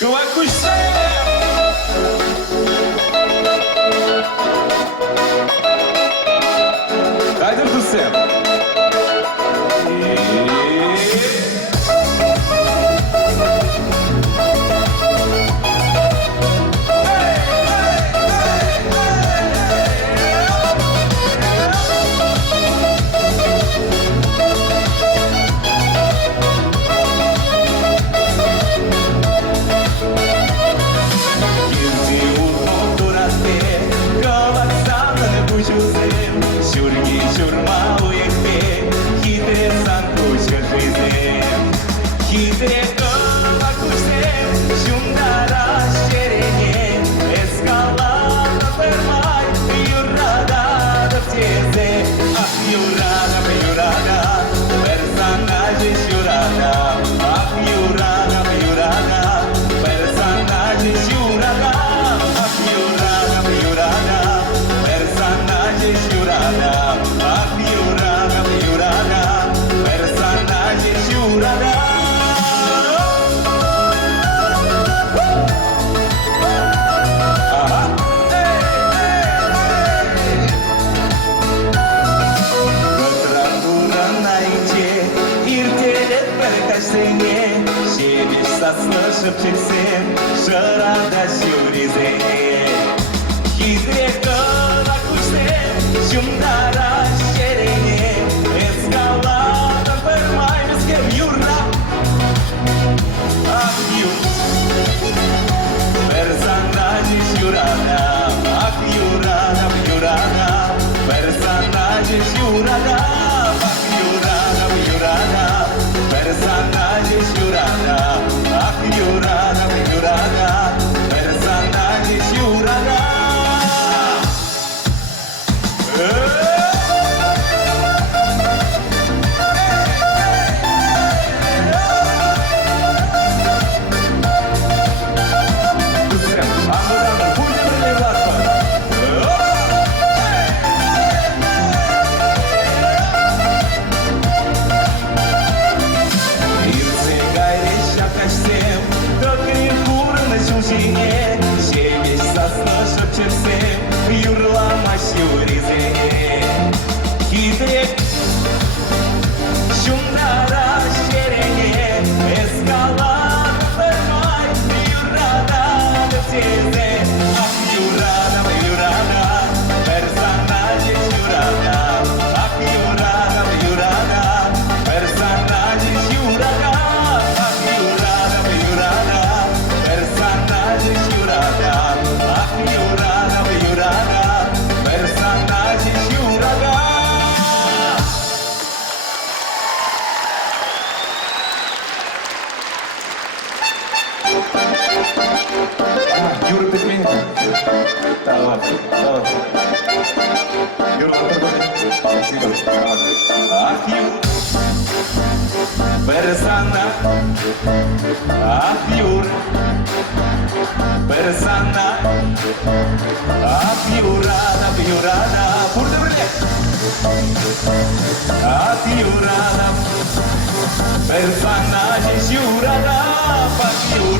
Кăвак куçсем. Haydi kıçsem. Хитрый Кăвак куçсем, şunlara şerine, escalada permai, yurada da teze, ah yurada, personagem jurada, ah yurada, personagem jurada, ah yurada, personagem jurada, ah yurada, personagem jurada. Шепчешься, шарада şurizeye. Хитрый Кăвак куçсем, şunlara şerine, escalada permai, meskem yurda. Ah personagem jurada, ah yurada, personagem jurada, ah yurada, personagem jurada. Yurada, personagem jurada. Хитрый şunlara şerine, escalada permai, yurada da teze, ah yurada, personagem jurada, ah yurada, personagem jurada, ah yurada, personagem jurada, ah yurada, personagem jurada. Юра, ты меня? Да, ладно, давай. Юра, спасибо. Ах, Юра, персона. Ах, Юра, персона. Ах, Юрада, burada böyle. Ах, Юрада, personagem jurada, ах, Юра.